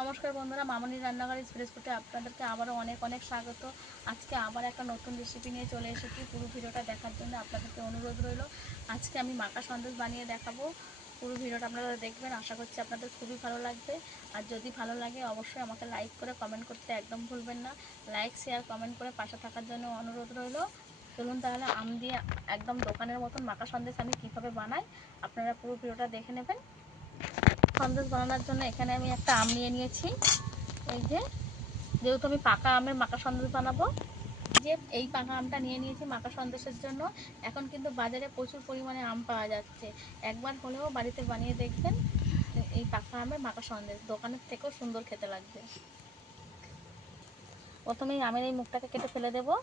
নমস্কার বন্ধুরা, মামনির রান্নাঘর এক্সপ্রেস ফুডে আপনাদেরকে আবারও অনেক অনেক স্বাগত। আজকে আবার একটা নতুন রেসিপি নিয়ে চলে এসেছি। পুরো ভিডিওটা দেখার জন্য আপনাদেরকে অনুরোধ রইল। আজকে আমি মাখা সন্দেশ বানিয়ে দেখাবো। পুরো ভিডিওটা আপনারা দেখবেন, আশা করছি আপনাদের খুবই ভালো লাগবে। আর যদি ভালো লাগে অবশ্যই আমাকে লাইক করে কমেন্ট করতে একদম ভুলবেন না। লাইক শেয়ার কমেন্ট করে পাশে থাকার জন্য অনুরোধ রইল। চলুন তাহলে আম দিয়ে একদম দোকানের মতন মাখা সন্দেশ আমি কীভাবে বানাই আপনারা পুরো ভিডিওটা দেখে নেবেন। সন্দেশ বানানোর জন্য এখানে আমি একটা আম নিয়ে নিয়েছি। এই যেহেতু আমি পাকা আমের মাখা সন্দেশ বানাবো, এই পাকা আমটা নিয়ে নিয়েছি মাখা সন্দেশের জন্য। এখন কিন্তু বাজারে প্রচুর পরিমাণে আম পাওয়া যাচ্ছে, একবার হলেও বাড়িতে বানিয়ে দেখবেন। এই পাকা আমের মাখা সন্দেশ দোকানের থেকেও সুন্দর খেতে লাগবে। প্রথমেই আমের এই মুখটাকে কেটে ফেলে দেবো।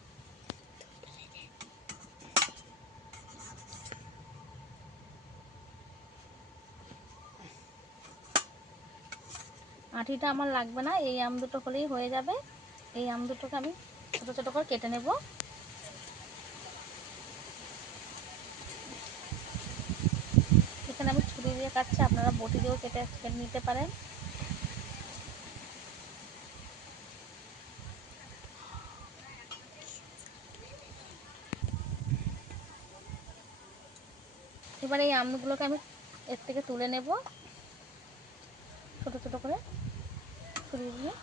আঠিটা আমার লাগবে না, এই আম দুটো হলেই হয়ে যাবে। এই আম দুটোকে আমি ছোটো ছোটো করে কেটে নেব। এখানে আমি ছুরি দিয়ে কাটছি, আপনারা বটি দিয়েও কেটে নিতে পারেন। এবার এই আমগুলোকে আমি এর থেকে তুলে নেব ছোটো ছোটো করে ছুরি দিয়ে।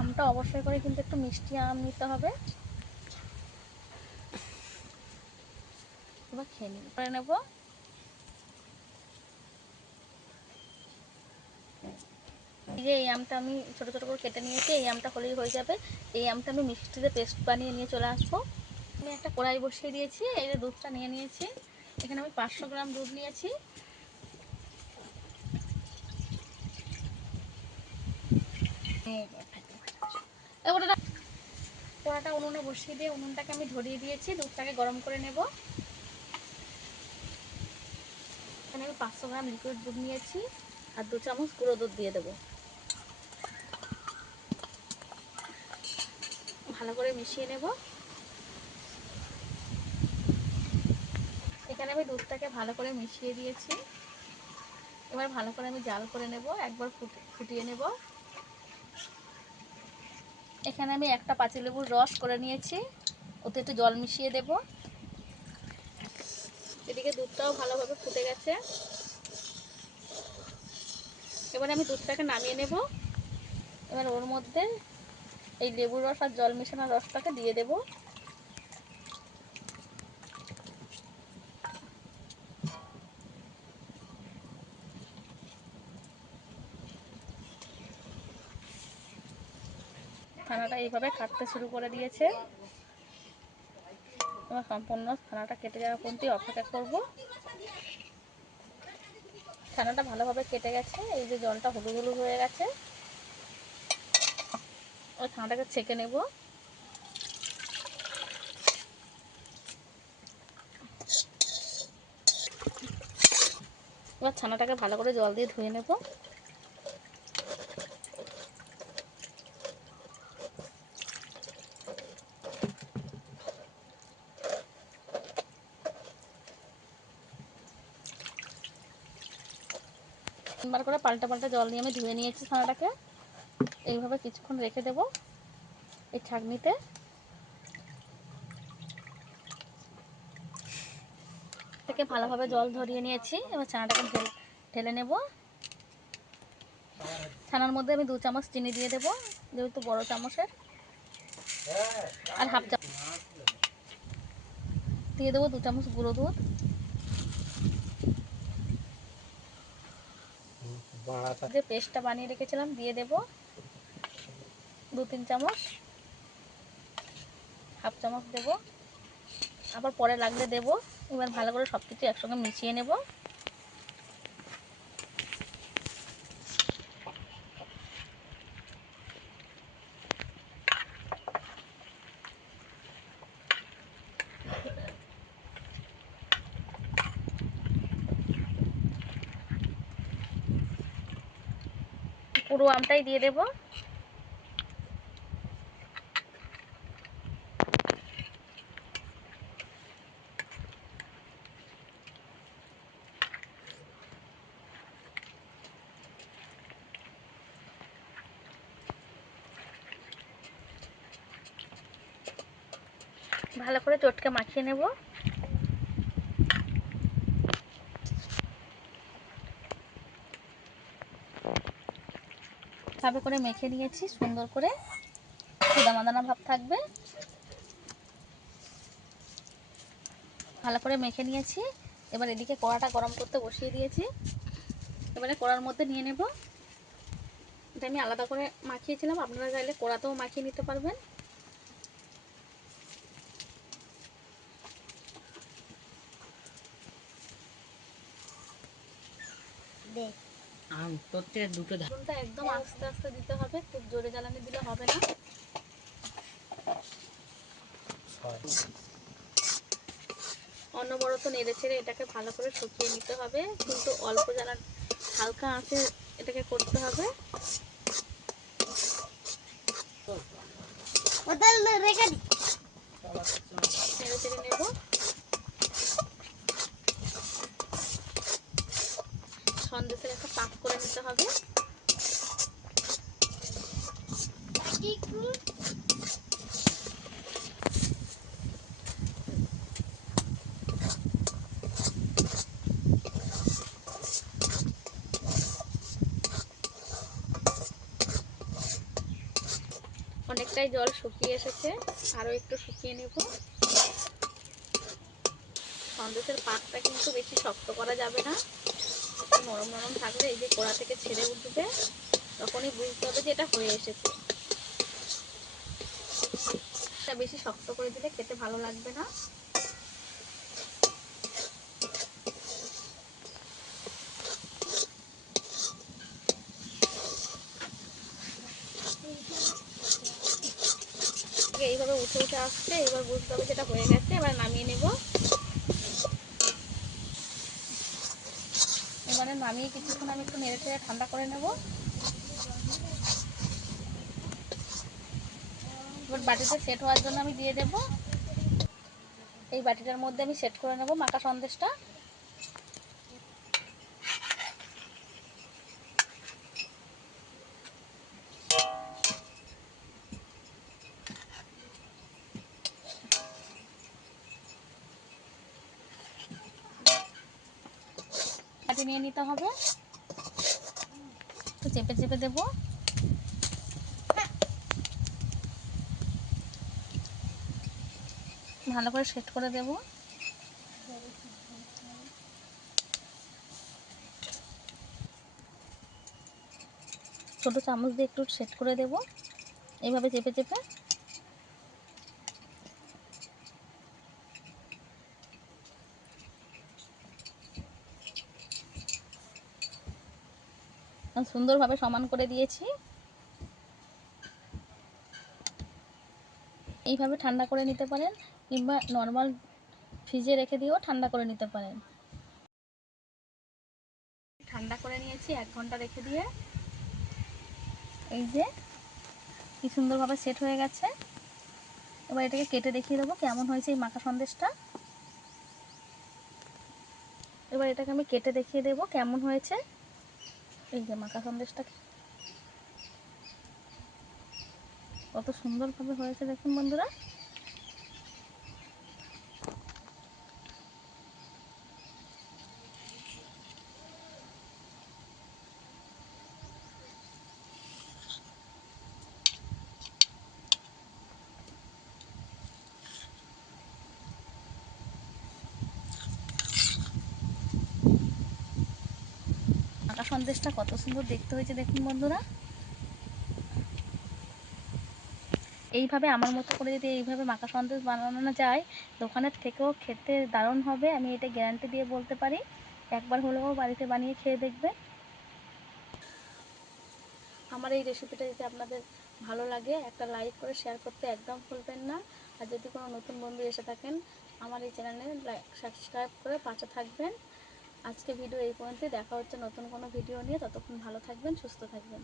আমটা অবশ্যই করে কিন্তু একটু মিষ্টি আম নিতে হবে। এবার খেয়ে করে নেব। এই আমটা আমি ছোটো ছোটো করে কেটে নিয়েছি, এই আমটা হলেই হয়ে যাবে। এই আমটা আমি মিক্সিতে পেস্ট বানিয়ে নিয়ে চলে আসবো। আমি একটা কড়াই বসিয়ে দিয়েছি, এই যে দুধটা নিয়ে নিয়েছি। এখানে আমি 500 গ্রাম দুধ নিয়েছি। কড়াটা উনুনে বসিয়ে দিয়ে উনুনটাকে আমি ধরিয়ে দিয়েছি, দুধটাকে গরম করে নেব। এখানে আমি 500 গ্রাম লিকুইড দুধ নিয়েছি আর 2 চামচ গুঁড়ো দুধ দিয়ে দেবো। ভালো করে মিশিয়ে নেব। এখানে আমি দুধটাকে ভালো করে মিশিয়ে দিয়েছি। এবার ভালো করে আমি জাল করে নেব, একবার ফুটিয়ে নেব। এখানে আমি একটা পাতিলেবুর রস করে নিয়েছি, ওতে একটু জল মিশিয়ে দেব। এদিকে দুধটাও ভালোভাবে ফুটে গেছে। এবার আমি দুধটাকে নামিয়ে নেব। এবার ওর মধ্যে এই লেবুর রস আর জল মেশানো রসটাকে দিয়ে দেব। ছানাটা এইভাবে কাটতে শুরু করে দিয়েছে। এবার সম্পূর্ণ ছানাটা কেটে যাওয়া পর্যন্ত অপেক্ষা করব। ছানাটা ভালোভাবে কেটে গেছে, এই যে জলটা হলুদ হলুদ হয়ে গেছে। ওই ছানাটাকে ছেঁকে নেব। এবার ছানাটাকে ভালো করে জল দিয়ে ধুয়ে নেব। তিনবার করে পাল্টা পাল্টা জল দিয়ে আমি ধুয়ে নিয়েছি ছানাটাকে। এইভাবে কিছুক্ষণ রেখে দেব এই ছাঁকনিতে। থেকে ভালোভাবে জল ঝরিয়ে নিয়েছি। এবার ছানাটাকে ঢেলে নেব। ছানার মধ্যে আমি 2 চামচ চিনি দিয়ে দেবো, যেহেতু বড় চামচের। আর হাফ চামচ দিয়ে দেবো 2 চামচ গুঁড়ো দুধ। যে পেস্টটা বানিয়ে রেখেছিলাম দিয়ে দেব 2-3 চামচ। হাফ চামচ দেব, আবার পরে লাগলে দেব। এবার ভালো করে সব কিছু একসঙ্গে মিশিয়ে নেব। পুরো আমটাই দিয়ে দেব। ভালো করে চটকে মাখিয়ে নেব। ভাবে করে মেখে নিয়েছি, সুন্দর করে দানা ভাব থাকবে। ভালো করে মেখে নিয়েছি। এবার এদিকে কড়াটা গরম করতে বসিয়ে দিয়েছি। এবারে কড়ার মধ্যে নিয়ে নেব। এটা আমি আলাদা করে মাখিয়েছিলাম, আপনারা চাইলে কড়াতেও মাখিয়ে নিতে পারবেন। আগুনটা একদম আস্তে আস্তে দিতে হবে, খুব জোরে জ্বালানি দিলে হবে না। অনবরত নেড়ে ছেড়ে এটাকে ভালো করে শুকিয়ে নিতে হবে, কিন্তু অল্প জ্বালানি, হালকা আঁচে এটাকে করতে হবে। নেড়ে চেড়ে নেব। সন্দেশের একটা পাক করে নিতে হবে। অনেকটাই জল শুকিয়ে এসেছে, আরও একটু শুকিয়ে নেব। সন্দেশের পাকটা কিন্তু বেশি শক্ত করা যাবে না, নরম নরম থাকলে এই যে কড়া থেকে ছেড়ে উঠবে, তখনই বুঝতে হবে যে এটা হয়ে এসেছে। এটা বেশি শক্ত করে দিলে খেতে ভালো লাগবে না। এইভাবে উঠে উঠে আসছে, এবার বুঝতে হবে যেটা হয়ে গেছে। এবার নামিয়ে নেব। এবারে নামিয়ে কিছুক্ষণ আমি একটু নেড়ে চেড়ে ঠান্ডা করে নেব। এবার বাটিতে সেট হওয়ার জন্য আমি দিয়ে দেব। এই বাটিটার মধ্যে আমি সেট করে নেব মাখা সন্দেশটা। বাটি নিয়ে নিতে হবে, একটু চেপে চেপে দেবো। ভালো করে সেট করে দেব। ছোট চামচ দিয়ে একটু সেট করে দেব, এইভাবে চেপে চেপে। সুন্দরভাবে সমান করে দিয়েছি। এইভাবে ঠান্ডা করে নিতে পারেন, কিংবা নর্মাল ফ্রিজে রেখে দিয়েও ঠান্ডা করে নিতে পারেন। ঠান্ডা করে নিয়েছি 1 ঘন্টা রেখে দিয়ে। এই যে কি সুন্দরভাবে সেট হয়ে গেছে। এবার এটাকে কেটে দেখিয়ে দেবো কেমন হয়েছে এই মাখা সন্দেশটা। এবার এটাকে আমি কেটে দেখিয়ে দেবো কেমন হয়েছে। এই যে মাখা সন্দেশটা কত সুন্দরভাবে হয়েছে দেখুন বন্ধুরা। মাখা সন্দেশটা কত সুন্দর দেখতে হয়েছে দেখুন বন্ধুরা। এইভাবে আমার মতো করে যদি এইভাবে মাখা সন্দেশ বানানো যায়, দোকানের থেকেও খেতে দারুণ হবে, আমি এটা গ্যারান্টি দিয়ে বলতে পারি। একবার হলেও বাড়িতে বানিয়ে খেয়ে দেখবেন। আমার এই রেসিপিটা যদি আপনাদের ভালো লাগে, একটা লাইক করে শেয়ার করতে একদম ভুলবেন না। আর যদি কোনো নতুন বন্ধু এসে থাকেন, আমার এই চ্যানেলে সাবস্ক্রাইব করে পাশে থাকবেন। আজকে ভিডিও এই পর্যন্তই, দেখা হচ্ছে নতুন কোনো ভিডিও নিয়ে। ততক্ষণ ভালো থাকবেন, সুস্থ থাকবেন।